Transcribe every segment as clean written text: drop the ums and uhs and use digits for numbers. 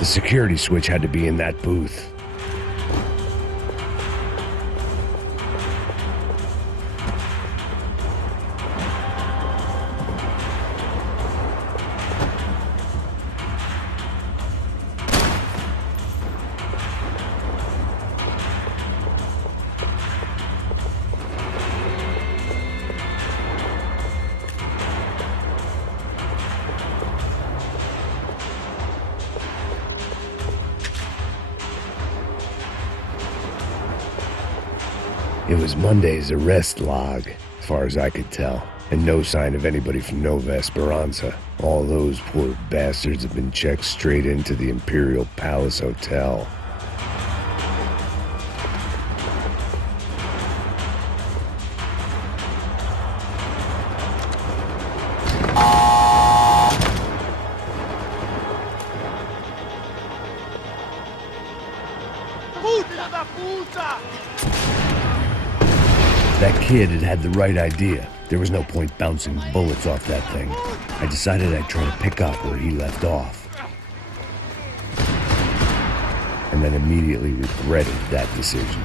The security switch had to be in that booth. It was Monday's arrest log, as far as I could tell, and no sign of anybody from Nova Esperanza. All those poor bastards have been checked straight into the Imperial Palace Hotel. That kid had the right idea. There was no point bouncing bullets off that thing. I decided I'd try to pick up where he left off. And then immediately regretted that decision.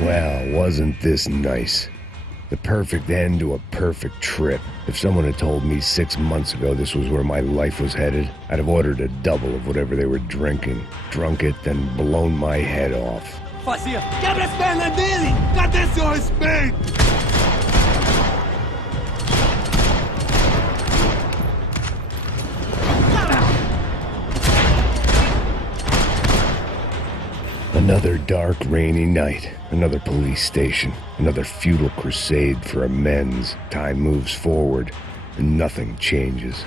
Well, wasn't this nice? The perfect end to a perfect trip. If someone had told me 6 months ago this was where my life was headed, I'd have ordered a double of whatever they were drinking, drunk it, then blown my head off. Fazia. Quebra as pernas dele! Cadê seu respeito? Another dark, rainy night. Another police station. Another futile crusade for amends. Time moves forward, and nothing changes.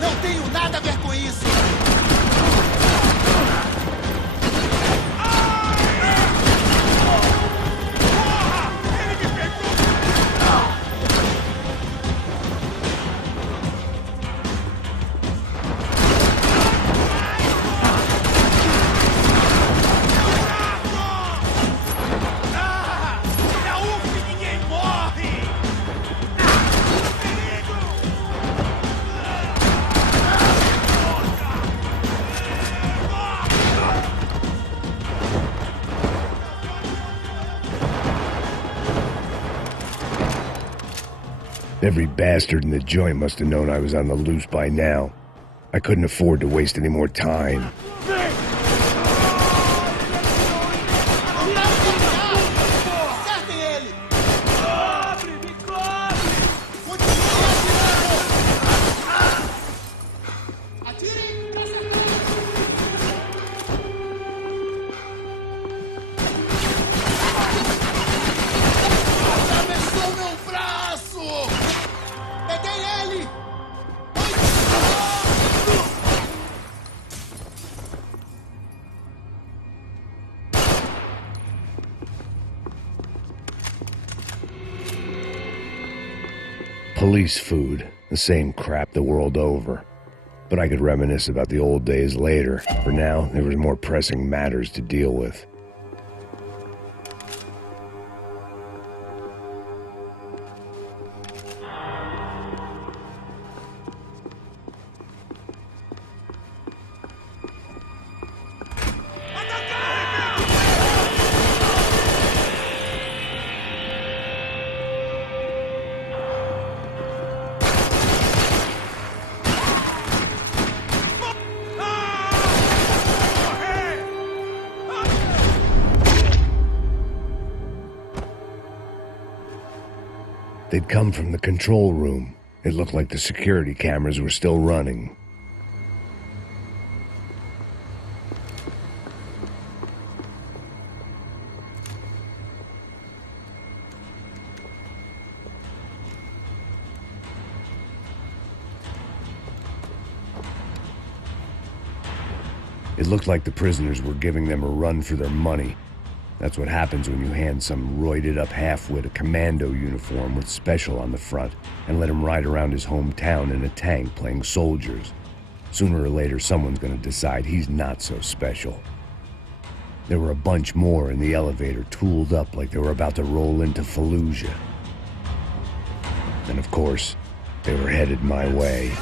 Não tenho nada a ver com isso! Ele me pegou! É um que ninguém morre! Every bastard in the joint must have known I was on the loose by now. I couldn't afford to waste any more time. Acertem ele! Cobre! Me cobre! Continue atirando! Atirem! Atravessou meu braço! Peguei ele! Police food, the same crap the world over. But I could reminisce about the old days later. For now, there was more pressing matters to deal with. They'd come from the control room. It looked like the security cameras were still running. It looked like the prisoners were giving them a run for their money. That's what happens when you hand some roided-up halfwit a commando uniform with special on the front and let him ride around his hometown in a tank playing soldiers. Sooner or later, someone's gonna decide he's not so special. There were a bunch more in the elevator, tooled up like they were about to roll into Fallujah. And of course, they were headed my way.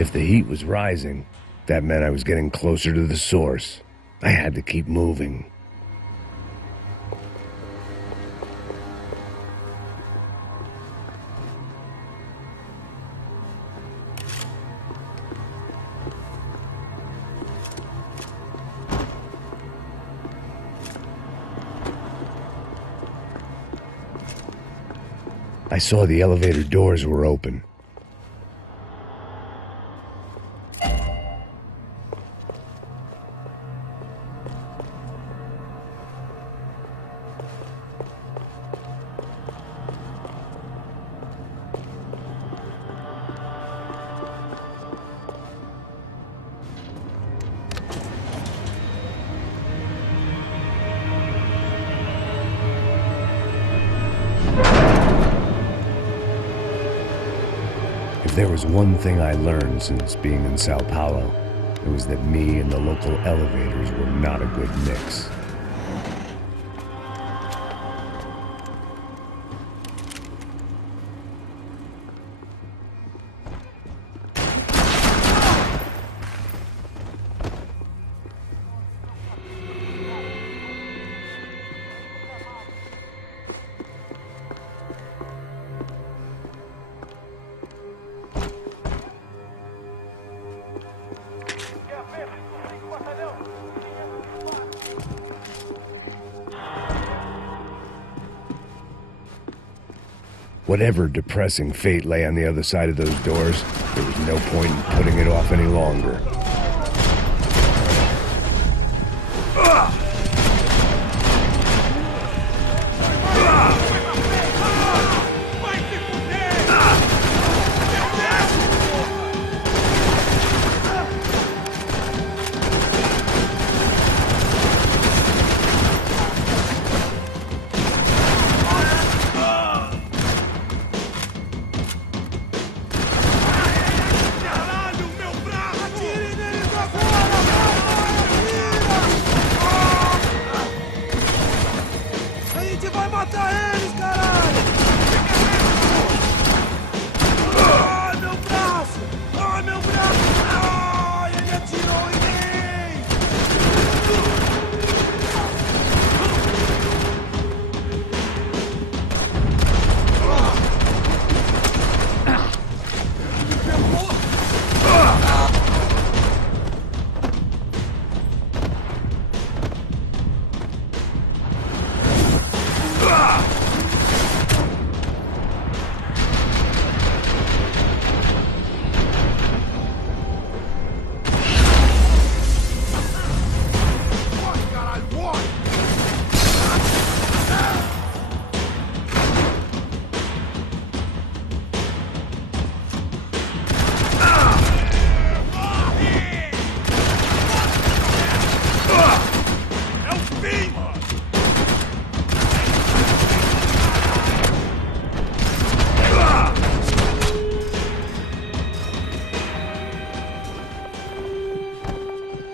If the heat was rising, that meant I was getting closer to the source. I had to keep moving. I saw the elevator doors were open. If there was one thing I learned since being in Sao Paulo, it was that me and the local elevators were not a good mix. Whatever depressing fate lay on the other side of those doors, there was no point in putting it off any longer.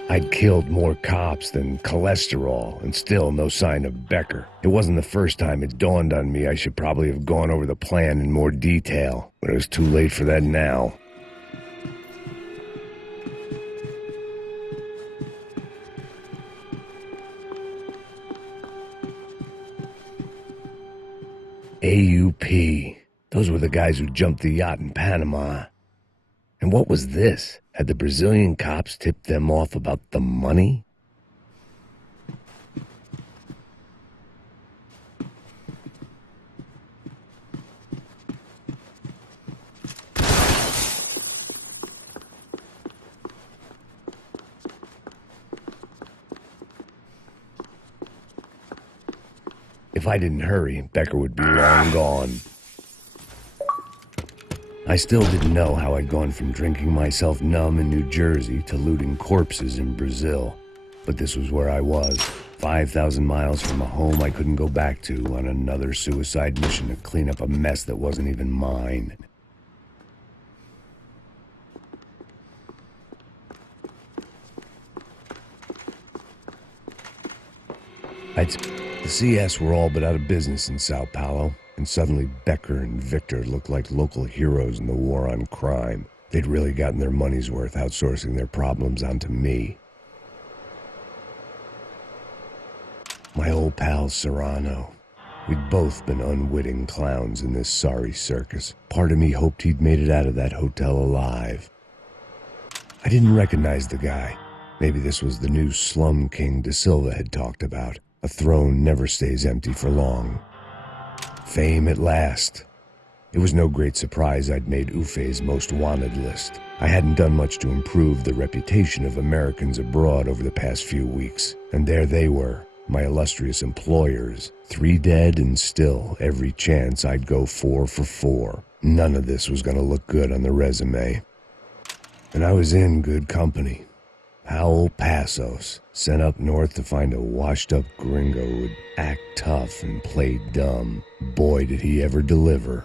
I'd killed more cops than cholesterol, and still no sign of Becker. It wasn't the first time it dawned on me I should probably have gone over the plan in more detail, but it was too late for that now. AUP. Those were the guys who jumped the yacht in Panama. And what was this? Had the Brazilian cops tipped them off about the money? If I didn't hurry, Becker would be long gone. I still didn't know how I'd gone from drinking myself numb in New Jersey to looting corpses in Brazil. But this was where I was, 5,000 miles from a home I couldn't go back to, on another suicide mission to clean up a mess that wasn't even mine. The CS were all but out of business in Sao Paulo, and suddenly Becker and Victor looked like local heroes in the war on crime. They'd really gotten their money's worth outsourcing their problems onto me. My old pal Serrano. We'd both been unwitting clowns in this sorry circus. Part of me hoped he'd made it out of that hotel alive. I didn't recognize the guy. Maybe this was the new slum king De Silva had talked about. A throne never stays empty for long. Fame at last. It was no great surprise I'd made Ufe's most wanted list. I hadn't done much to improve the reputation of Americans abroad over the past few weeks, and there they were, my illustrious employers, 3 dead and still every chance I'd go 4 for 4. None of this was going to look good on the resume. And I was in good company. Howell Passos, sent up north to find a washed-up gringo who'd act tough and play dumb. Boy, did he ever deliver.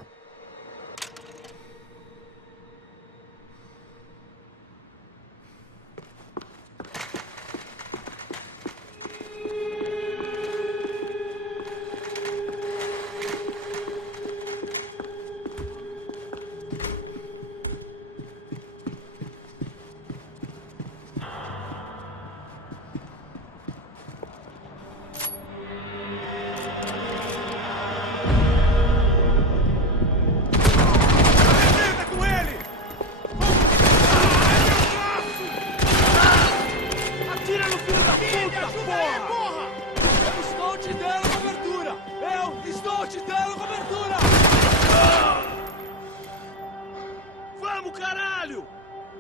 Vamos, caralho!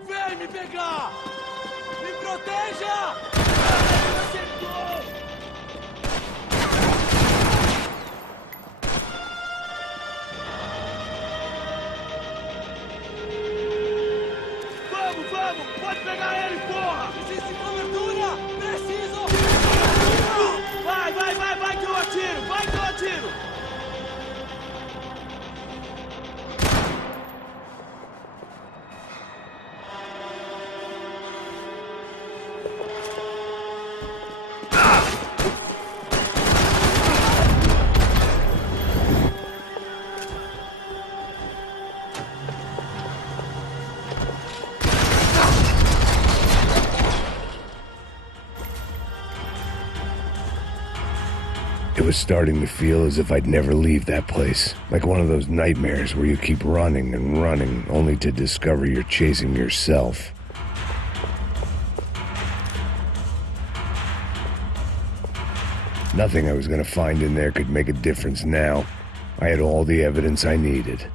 Vem me pegar! Me proteja! Acertou! Vamos, vamos! Pode pegar ele, porra! Preciso de cobertura! Preciso! Vai, vai, vai, vai que eu atiro! Vai que eu atiro! It was starting to feel as if I'd never leave that place. Like one of those nightmares where you keep running and running, only to discover you're chasing yourself. Nothing I was going to find in there could make a difference now. I had all the evidence I needed.